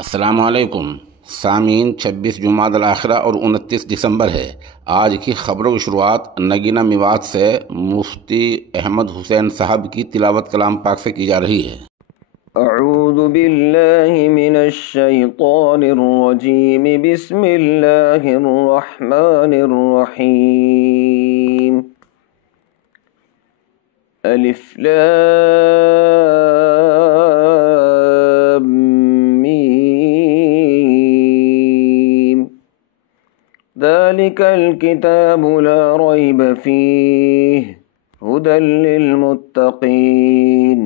अस्सलामुअलैकुम सामीन। 26 जुमादल आखिरा और 29 दिसंबर है। आज की खबरों की शुरुआत नगीना मेवात से मुफ्ती अहमद हुसैन साहब की तिलावत कलाम पाक से की जा रही है। अऊज़ु बिल्लाहि मिनश शैतानिर रजीम। बिस्मिल्लाहिर रहमानिर रहीम। अलिफ लाम मीम। ज़ालिकल किताबु ला रैब फीह हुदल लिलमुत्तक़ीन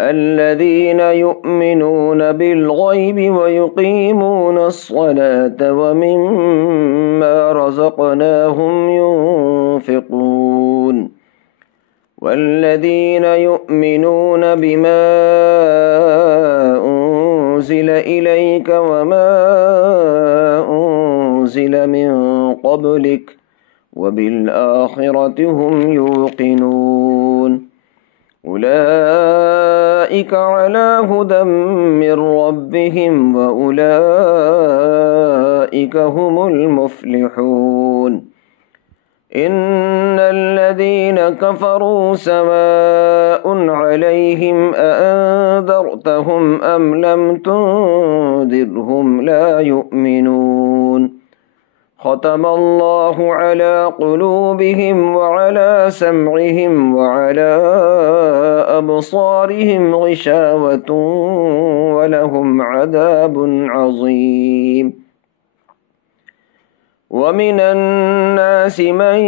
الذين يؤمنون بالغيب ويقيمون الصلاة ومما رزقناهم ينفقون والذين يؤمنون بما أنزل إليك وما أنزل من قبلك وبالآخرة هم يوقنون أولئك على هدى من ربهم وأولئك هم المفلحون إن الذين كفروا سواء عليهم أأنذرتهم أم لم تنذرهم لا يؤمنون ختم الله على قلوبهم وعلى سمعهم وعلى أبصارهم غشاوة ولهم عذاب عظيم ومن الناس من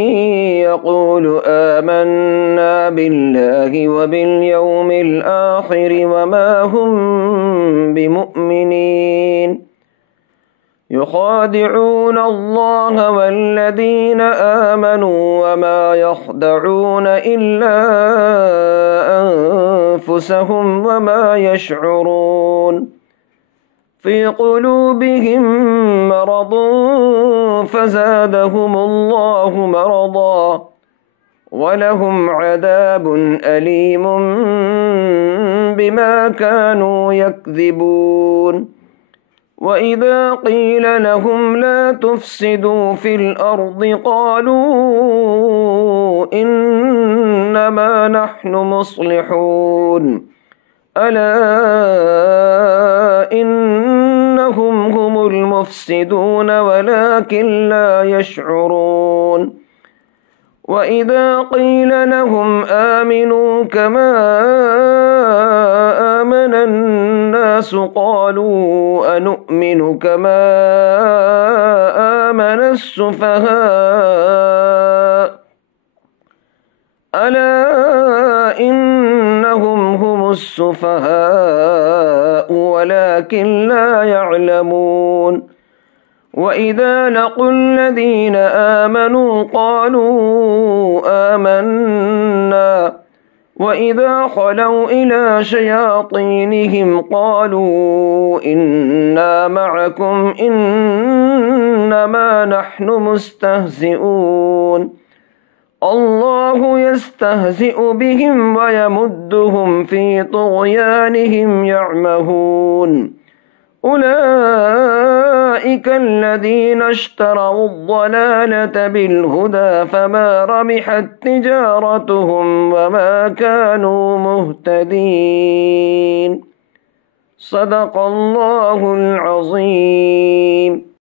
يقول آمنا بالله وباليوم الآخر وما هم بمؤمنين يخادعون الله والذين آمنوا وما يخدعون إلا أنفسهم وما يشعرون في قلوبهم مرض فزادهم الله مرضا ولهم عذاب أليم بما كانوا يكذبون وإذا قيل لهم لا تفسدوا في الأرض قالوا إنما نحن مصلحون ألا إنهم هم المفسدون ولكن لا يشعرون وإذا قيل لهم آمنوا كما آمن الناس قالوا أنؤمن كما آمن السفهاء ألا إنهم هم السفهاء ولكن لا يعلمون وإذا لقوا الذين آمنوا قالوا آمنا وإذا خلوا إلى شياطينهم قالوا إنا معكم إنما نحن مستهزئون الله يستهزئ بهم ويمدهم في طغيانهم يعمهون أولئك الذين اشتروا الضلالة بالهدى فما ربحت تجارتهم وما كانوا مهتدين صدق الله العظيم.